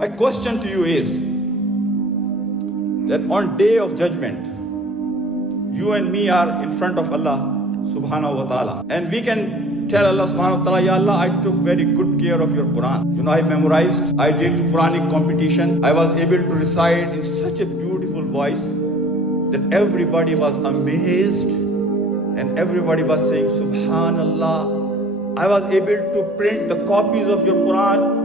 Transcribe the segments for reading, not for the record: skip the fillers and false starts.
My question to you is that on day of judgment, you and me are in front of Allah subhanahu wa ta'ala. And we can tell Allah subhanahu wa ta'ala, Ya Allah, I took very good care of your Quran. I memorized, I did Quranic competition. I was able to recite in such a beautiful voice that everybody was amazed and everybody was saying, Subhanallah. I was able to print the copies of your Quran,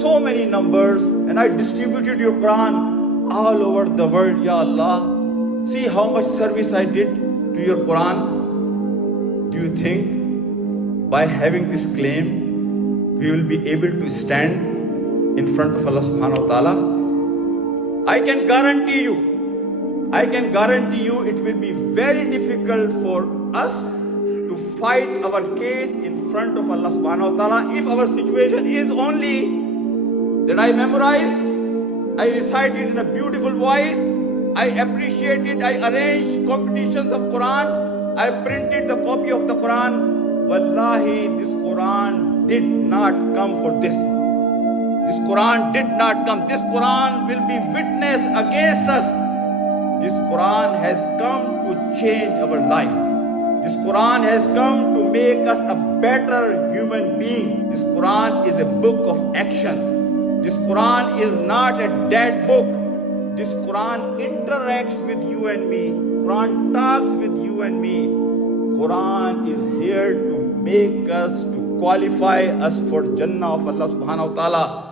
so many numbers, and I distributed your Quran all over the world, Ya Allah. See how much service I did to your Quran. Do you think by having this claim, we will be able to stand in front of Allah subhanahu wa ta'ala? I can guarantee you it will be very difficult for us to fight our case in front of Allah subhanahu wa ta'ala if our situation is only that I memorized, I recited in a beautiful voice, I appreciated, I arranged competitions of Quran, I printed the copy of the Quran. Wallahi, this Quran did not come for this. This Quran did not come. This Quran will be witness against us. This Quran has come to change our life. This Quran has come to make us a better human being. This Quran is a book of action. This Quran is not a dead book. This Quran interacts with you and me. Quran talks with you and me. Quran is here to make us, to qualify us for Jannah of Allah subhanahu wa ta'ala.